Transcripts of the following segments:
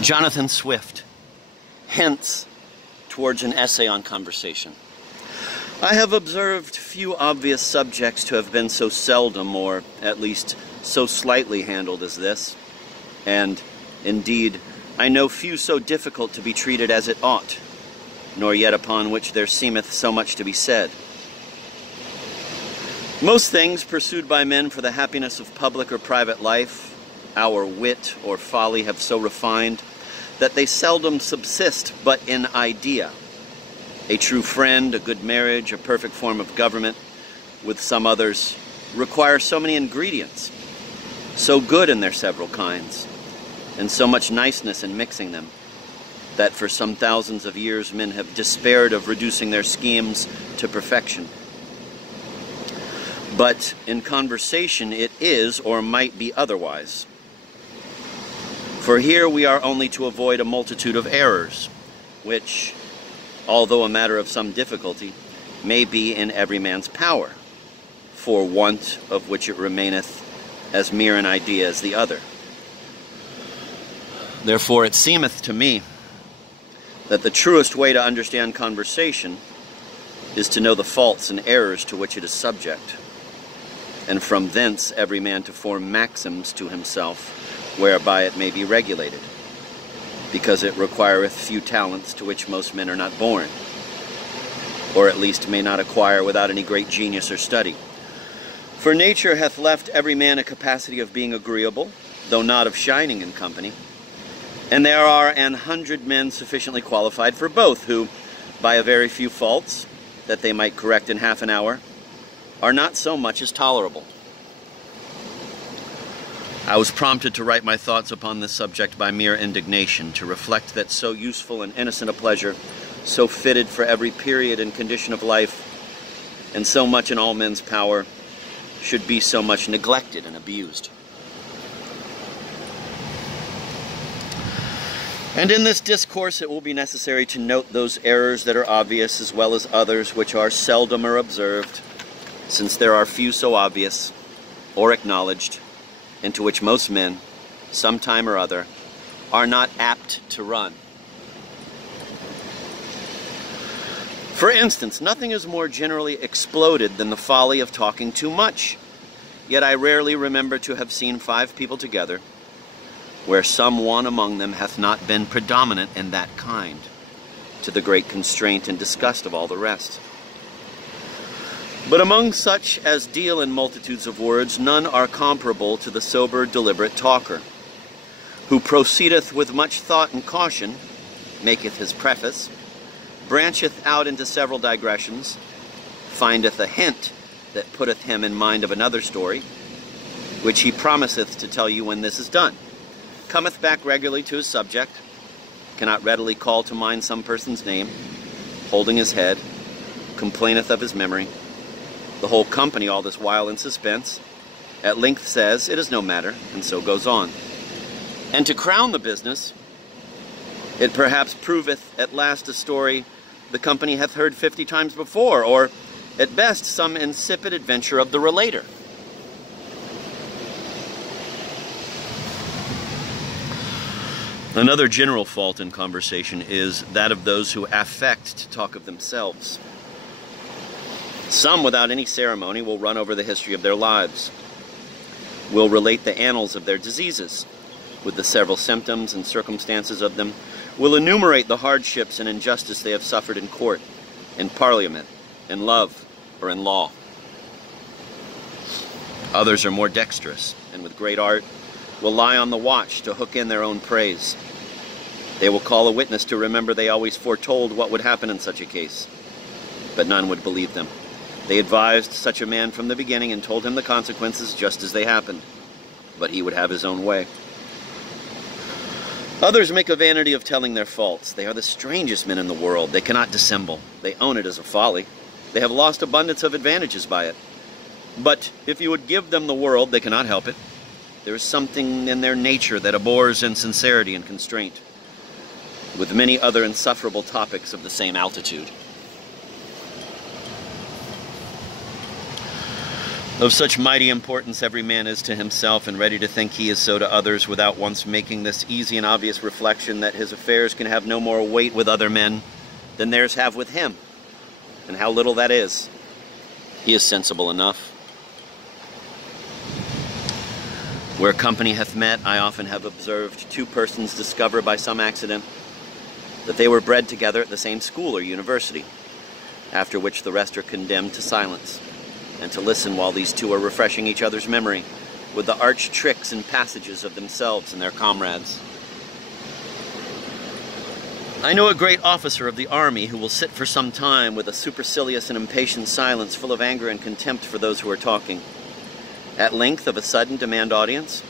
Jonathan Swift, Hints Towards an Essay on Conversation. I have observed few obvious subjects to have been so seldom, or at least so slightly handled as this, and, indeed, I know few so difficult to be treated as it ought, nor yet upon which there seemeth so much to be said. Most things pursued by men for the happiness of public or private life, our wit or folly have so refined that they seldom subsist but in idea. A true friend, a good marriage, a perfect form of government, with some others, require so many ingredients, so good in their several kinds, and so much niceness in mixing them, that for some thousands of years men have despaired of reducing their schemes to perfection. But in conversation it is, or might be otherwise. For here we are only to avoid a multitude of errors, which, although a matter of some difficulty, may be in every man's power, for want of which it remaineth as mere an idea as the other. Therefore it seemeth to me that the truest way to understand conversation is to know the faults and errors to which it is subject, and from thence every man to form maxims to himself, whereby it may be regulated, because it requireth few talents to which most men are not born, or at least may not acquire without any great genius or study. For nature hath left every man a capacity of being agreeable, though not of shining in company, and there are 100 men sufficiently qualified for both, who, by a very few faults, that they might correct in half an hour, are not so much as tolerable. I was prompted to write my thoughts upon this subject by mere indignation, to reflect that so useful and innocent a pleasure, so fitted for every period and condition of life, and so much in all men's power, should be so much neglected and abused. And in this discourse it will be necessary to note those errors that are obvious, as well as others which are seldomer observed, since there are few so obvious, or acknowledged, into which most men, some time or other, are not apt to run. For instance, nothing is more generally exploded than the folly of talking too much. Yet I rarely remember to have seen 5 people together, where some one among them hath not been predominant in that kind, to the great constraint and disgust of all the rest. But among such as deal in multitudes of words, none are comparable to the sober, deliberate talker, who proceedeth with much thought and caution, maketh his preface, brancheth out into several digressions, findeth a hint that putteth him in mind of another story, which he promiseth to tell you when this is done, cometh back regularly to his subject, cannot readily call to mind some person's name, holding his head, complaineth of his memory, the whole company all this while in suspense, at length says, it is no matter, and so goes on. And to crown the business, it perhaps proveth at last a story the company hath heard 50 times before, or at best some insipid adventure of the relater. Another general fault in conversation is that of those who affect to talk of themselves. Some, without any ceremony, will run over the history of their lives, will relate the annals of their diseases, with the several symptoms and circumstances of them, will enumerate the hardships and injustice they have suffered in court, in parliament, in love, or in law. Others are more dexterous, and with great art, will lie on the watch to hook in their own praise. They will call a witness to remember they always foretold what would happen in such a case, but none would believe them. They advised such a man from the beginning and told him the consequences just as they happened, but he would have his own way. Others make a vanity of telling their faults. They are the strangest men in the world. They cannot dissemble. They own it as a folly. They have lost abundance of advantages by it. But if you would give them the world, they cannot help it. There is something in their nature that abhors insincerity and constraint, with many other insufferable topics of the same altitude. Of such mighty importance every man is to himself, and ready to think he is so to others, without once making this easy and obvious reflection that his affairs can have no more weight with other men than theirs have with him, and how little that is. He is sensible enough. Where company hath met, I often have observed two persons discover by some accident that they were bred together at the same school or university, after which the rest are condemned to silence, and to listen while these two are refreshing each other's memory with the arch tricks and passages of themselves and their comrades. I know a great officer of the army who will sit for some time with a supercilious and impatient silence full of anger and contempt for those who are talking. At length, of a sudden, demand audience,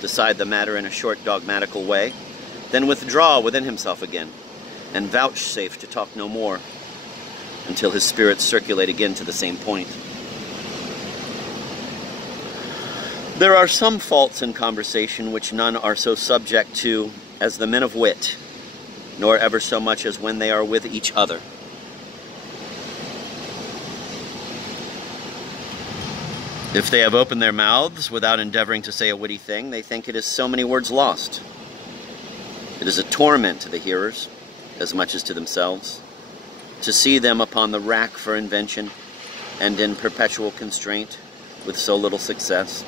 decide the matter in a short dogmatical way, then withdraw within himself again, and vouchsafe to talk no more, until his spirits circulate again to the same point. There are some faults in conversation which none are so subject to as the men of wit, nor ever so much as when they are with each other. If they have opened their mouths without endeavoring to say a witty thing, they think it is so many words lost. It is a torment to the hearers, as much as to themselves, to see them upon the rack for invention and in perpetual constraint with so little success.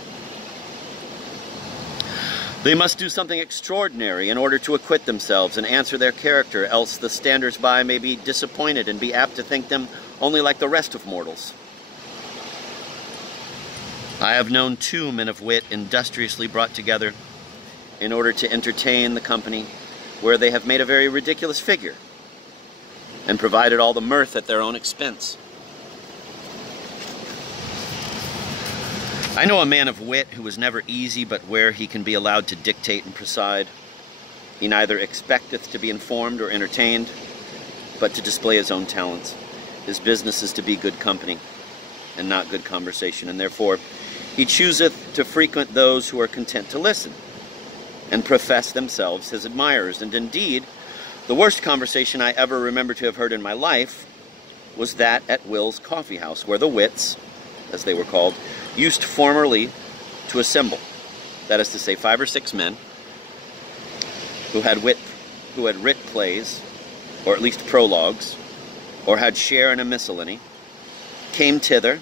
They must do something extraordinary in order to acquit themselves and answer their character, else the standers-by may be disappointed and be apt to think them only like the rest of mortals. I have known two men of wit industriously brought together in order to entertain the company, where they have made a very ridiculous figure and provided all the mirth at their own expense. I know a man of wit who is never easy but where he can be allowed to dictate and preside. He neither expecteth to be informed or entertained, but to display his own talents. His business is to be good company, and not good conversation, and therefore he chooseth to frequent those who are content to listen, and profess themselves his admirers. And indeed, the worst conversation I ever remember to have heard in my life was that at Will's Coffee House, where the wits, as they were called, used formerly to assemble. That is to say, 5 or 6 men who had writ plays, or at least prologues, or had share in a miscellany, came thither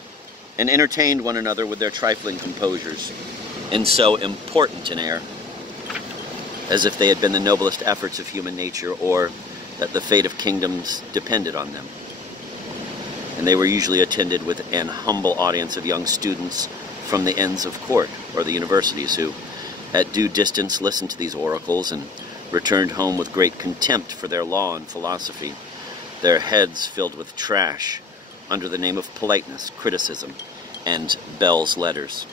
and entertained one another with their trifling composures, in so important an air, as if they had been the noblest efforts of human nature, or that the fate of kingdoms depended on them. And they were usually attended with an humble audience of young students from the Inns of Court or the universities, who at due distance listened to these oracles and returned home with great contempt for their law and philosophy, their heads filled with trash under the name of politeness, criticism, and belles letters.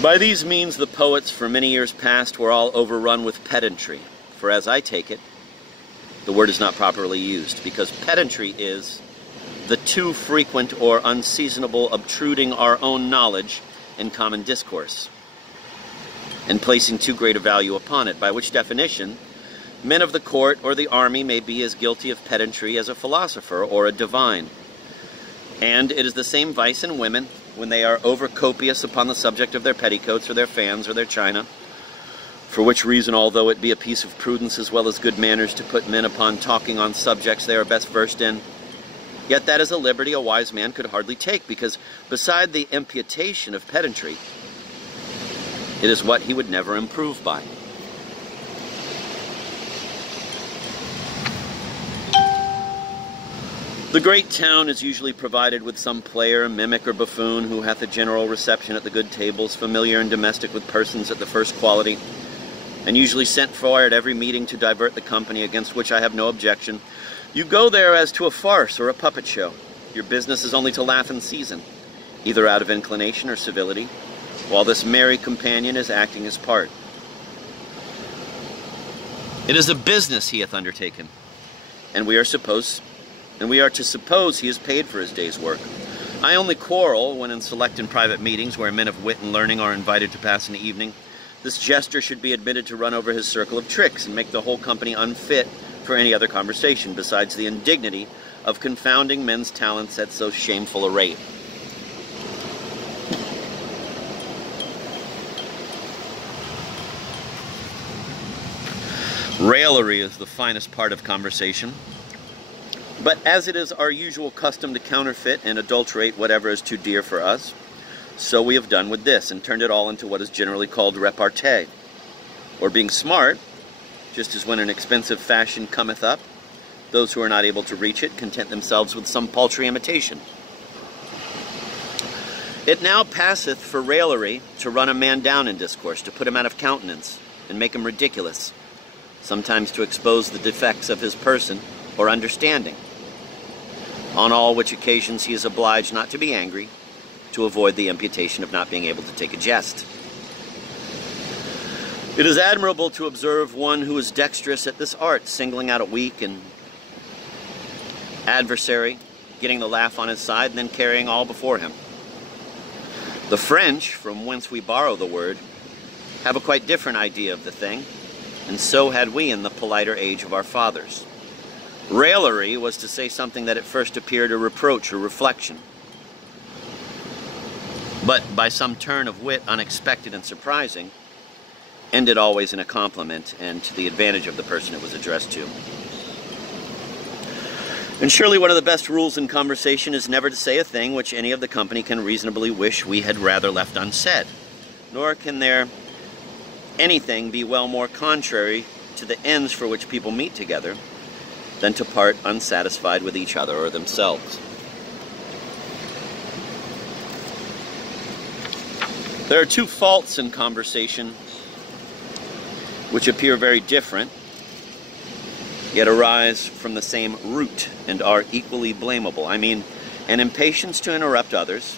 By these means the poets for many years past were all overrun with pedantry, for as I take it, the word is not properly used, because pedantry is the too frequent or unseasonable obtruding our own knowledge in common discourse, and placing too great a value upon it, by which definition men of the court or the army may be as guilty of pedantry as a philosopher or a divine. And it is the same vice in women when they are over-copious upon the subject of their petticoats or their fans or their china, for which reason, although it be a piece of prudence as well as good manners to put men upon talking on subjects they are best versed in, yet that is a liberty a wise man could hardly take, because beside the imputation of pedantry, it is what he would never improve by. The great town is usually provided with some player, mimic, or buffoon who hath a general reception at the good tables, familiar and domestic with persons at the first quality, and usually sent for at every meeting to divert the company, against which I have no objection. You go there as to a farce or a puppet show. Your business is only to laugh in season, either out of inclination or civility, while this merry companion is acting his part. It is a business he hath undertaken, and we are to suppose he is paid for his day's work. I only quarrel when in select and private meetings, where men of wit and learning are invited to pass an evening, this jester should be admitted to run over his circle of tricks and make the whole company unfit for any other conversation, besides the indignity of confounding men's talents at so shameful a rate. Raillery is the finest part of conversation, but as it is our usual custom to counterfeit and adulterate whatever is too dear for us, so we have done with this, and turned it all into what is generally called repartee, or being smart, just as when an expensive fashion cometh up, those who are not able to reach it content themselves with some paltry imitation. It now passeth for raillery to run a man down in discourse, to put him out of countenance, and make him ridiculous, sometimes to expose the defects of his person or understanding, on all which occasions he is obliged not to be angry, to avoid the imputation of not being able to take a jest. It is admirable to observe one who is dexterous at this art, singling out a weak and adversary, getting the laugh on his side, and then carrying all before him. The French, from whence we borrow the word, have a quite different idea of the thing, and so had we in the politer age of our fathers. Raillery was to say something that at first appeared a reproach or reflection, but by some turn of wit unexpected and surprising, ended always in a compliment and to the advantage of the person it was addressed to. And surely one of the best rules in conversation is never to say a thing which any of the company can reasonably wish we had rather left unsaid, nor can there anything be well more contrary to the ends for which people meet together than to part unsatisfied with each other or themselves. There are two faults in conversation which appear very different, yet arise from the same root and are equally blamable. I mean, an impatience to interrupt others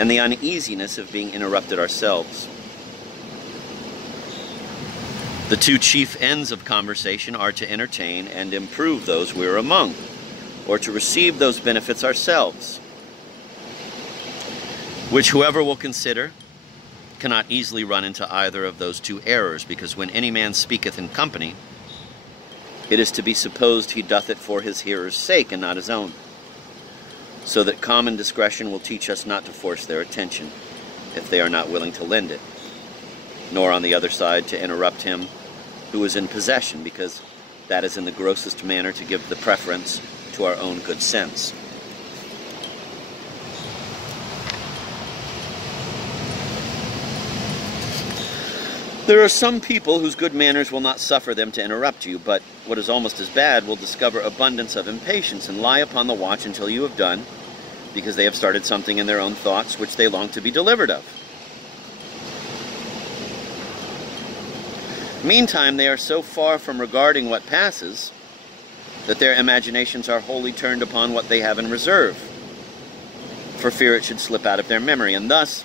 and the uneasiness of being interrupted ourselves. The two chief ends of conversation are to entertain and improve those we are among, or to receive those benefits ourselves, which whoever will consider cannot easily run into either of those two errors, because when any man speaketh in company, it is to be supposed he doth it for his hearer's sake and not his own, so that common discretion will teach us not to force their attention, if they are not willing to lend it, nor on the other side to interrupt him who is in possession, because that is in the grossest manner to give the preference to our own good sense. There are some people whose good manners will not suffer them to interrupt you, but what is almost as bad, will discover abundance of impatience and lie upon the watch until you have done, because they have started something in their own thoughts which they long to be delivered of. Meantime, they are so far from regarding what passes that their imaginations are wholly turned upon what they have in reserve, for fear it should slip out of their memory, and thus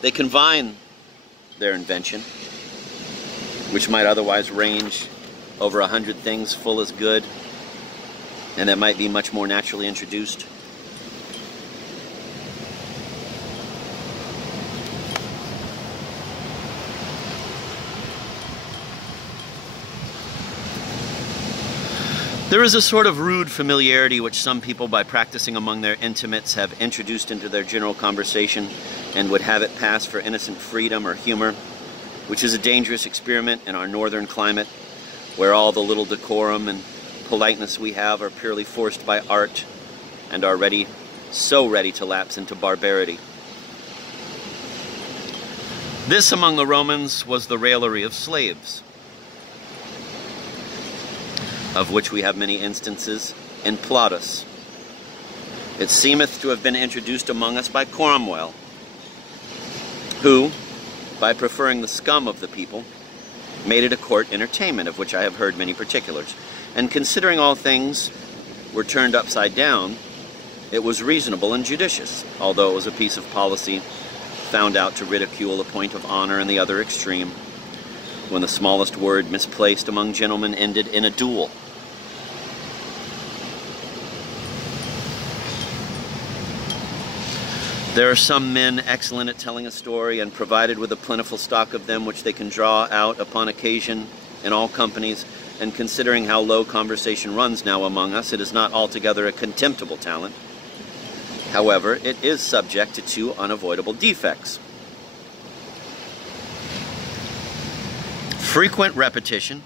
they confine their invention, which might otherwise range over 100 things full as good, and that might be much more naturally introduced. There is a sort of rude familiarity which some people, by practicing among their intimates, have introduced into their general conversation, and would have it pass for innocent freedom or humor, which is a dangerous experiment in our northern climate, where all the little decorum and politeness we have are purely forced by art, and are so ready to lapse into barbarity. This among the Romans was the raillery of slaves, of which we have many instances in Plautus. It seemeth to have been introduced among us by Cromwell, who, by preferring the scum of the people, made it a court entertainment, of which I have heard many particulars. And considering all things were turned upside down, it was reasonable and judicious, although it was a piece of policy found out to ridicule a point of honor in the other extreme, when the smallest word misplaced among gentlemen ended in a duel. There are some men excellent at telling a story, and provided with a plentiful stock of them which they can draw out upon occasion in all companies, and considering how low conversation runs now among us, it is not altogether a contemptible talent. However, it is subject to two unavoidable defects: frequent repetition,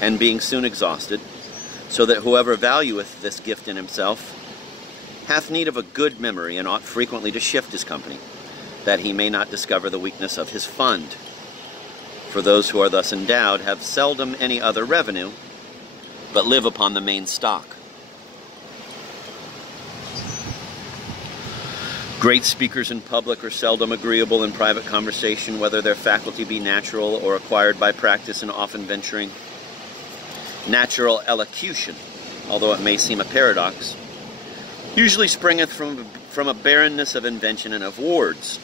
and being soon exhausted, so that whoever valueth this gift in himself hath need of a good memory, and ought frequently to shift his company, that he may not discover the weakness of his fund. For those who are thus endowed have seldom any other revenue, but live upon the main stock. Great speakers in public are seldom agreeable in private conversation, whether their faculty be natural or acquired by practice, and often venturing. Natural elocution, although it may seem a paradox, usually springeth from a barrenness of invention and of words.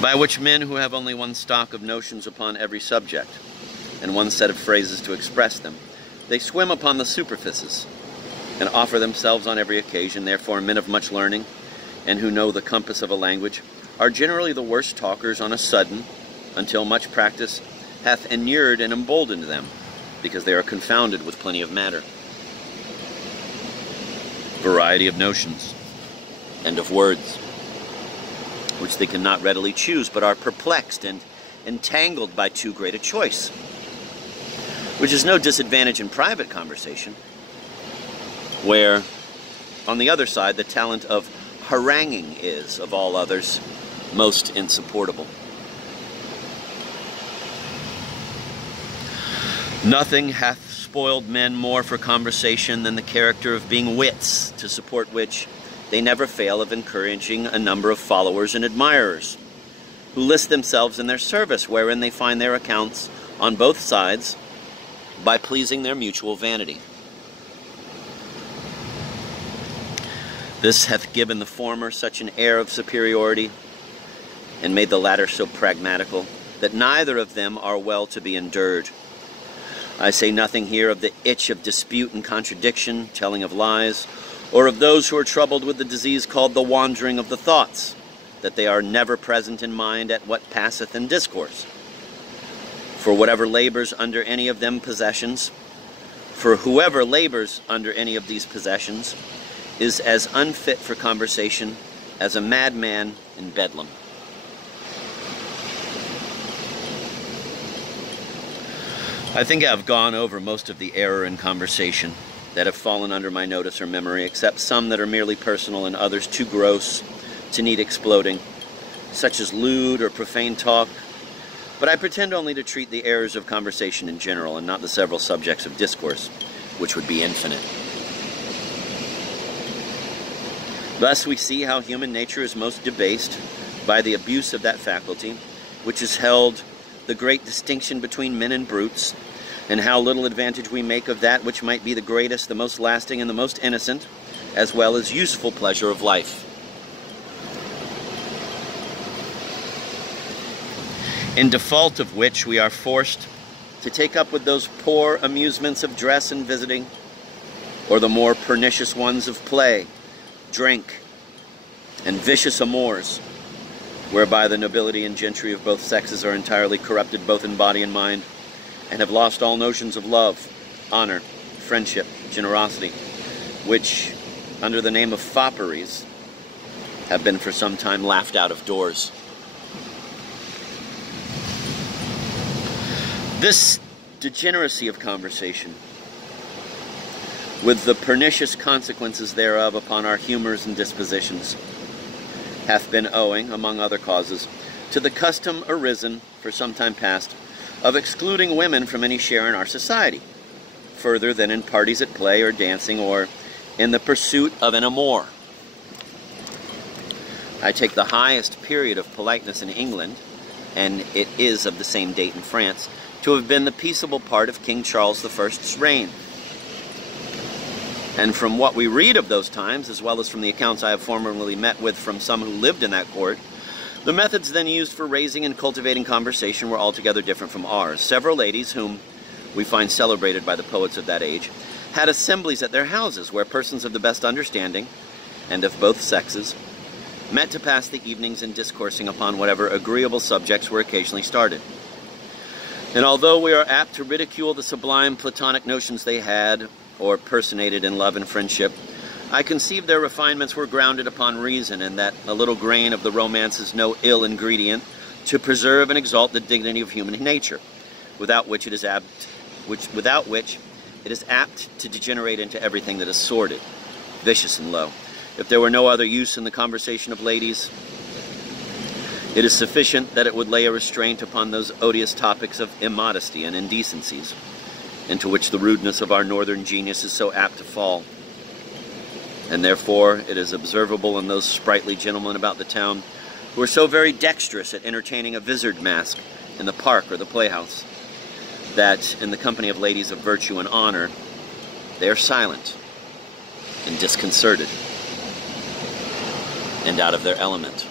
By which men who have only one stock of notions upon every subject, and one set of phrases to express them, they swim upon the superficies, and offer themselves on every occasion. Therefore men of much learning, and who know the compass of a language, are generally the worst talkers on a sudden, until much practice hath inured and emboldened them, because they are confounded with plenty of matter, variety of notions, and of words, which they cannot readily choose, but are perplexed and entangled by too great a choice, which is no disadvantage in private conversation, where, on the other side, the talent of haranguing is, of all others, most insupportable. Nothing hath spoiled men more for conversation than the character of being wits, to support which they never fail of encouraging a number of followers and admirers, who list themselves in their service, wherein they find their accounts on both sides by pleasing their mutual vanity. This hath given the former such an air of superiority, and made the latter so pragmatical, that neither of them are well to be endured. I say nothing here of the itch of dispute and contradiction, telling of lies, or of those who are troubled with the disease called the wandering of the thoughts, that they are never present in mind at what passeth in discourse. For whoever labors under any of these possessions is as unfit for conversation as a madman in Bedlam. I think I have gone over most of the error in conversation that have fallen under my notice or memory, except some that are merely personal and others too gross to need exploding, such as lewd or profane talk. But I pretend only to treat the errors of conversation in general, and not the several subjects of discourse, which would be infinite. Thus we see how human nature is most debased by the abuse of that faculty, which is held the great distinction between men and brutes, and how little advantage we make of that which might be the greatest, the most lasting, and the most innocent, as well as useful pleasure of life. In default of which we are forced to take up with those poor amusements of dress and visiting, or the more pernicious ones of play, drink, and vicious amours, whereby the nobility and gentry of both sexes are entirely corrupted both in body and mind, and have lost all notions of love, honor, friendship, generosity, which, under the name of fopperies, have been for some time laughed out of doors. This degeneracy of conversation, with the pernicious consequences thereof upon our humors and dispositions, hath been owing, among other causes, to the custom arisen for some time past of excluding women from any share in our society, further than in parties at play or dancing, or in the pursuit of an amour. I take the highest period of politeness in England, and it is of the same date in France, to have been the peaceable part of King Charles I's reign. And from what we read of those times, as well as from the accounts I have formerly met with from some who lived in that court, the methods then used for raising and cultivating conversation were altogether different from ours. Several ladies, whom we find celebrated by the poets of that age, had assemblies at their houses, where persons of the best understanding, and of both sexes, met to pass the evenings in discoursing upon whatever agreeable subjects were occasionally started. And although we are apt to ridicule the sublime Platonic notions they had, or personated in love and friendship, I conceive their refinements were grounded upon reason, and that a little grain of the romance is no ill ingredient to preserve and exalt the dignity of human nature, without which it is apt to degenerate into everything that is sordid, vicious, and low. If there were no other use in the conversation of ladies, it is sufficient that it would lay a restraint upon those odious topics of immodesty and indecencies, into which the rudeness of our northern genius is so apt to fall. And therefore it is observable in those sprightly gentlemen about the town who are so very dexterous at entertaining a vizard mask in the park or the playhouse, that in the company of ladies of virtue and honor, they are silent and disconcerted and out of their element.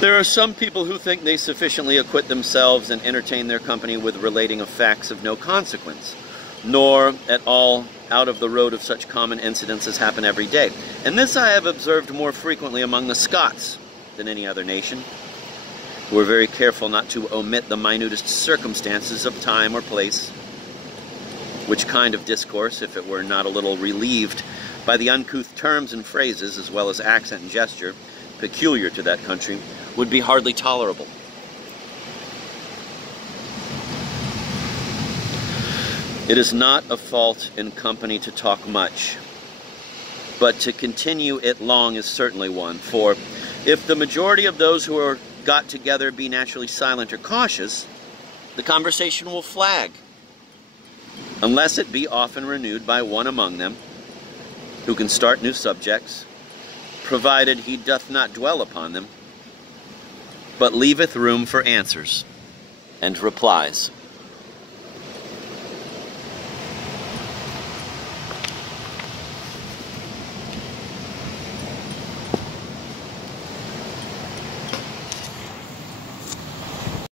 There are some people who think they sufficiently acquit themselves and entertain their company with relating of facts of no consequence, nor at all out of the road of such common incidents as happen every day. And this I have observed more frequently among the Scots than any other nation, who are very careful not to omit the minutest circumstances of time or place, which kind of discourse, if it were not a little relieved by the uncouth terms and phrases, as well as accent and gesture, peculiar to that country, would be hardly tolerable. It is not a fault in company to talk much, but to continue it long is certainly one. For if the majority of those who are got together be naturally silent or cautious, the conversation will flag, unless it be often renewed by one among them, who can start new subjects, provided he doth not dwell upon them, but leaveth room for answers and replies.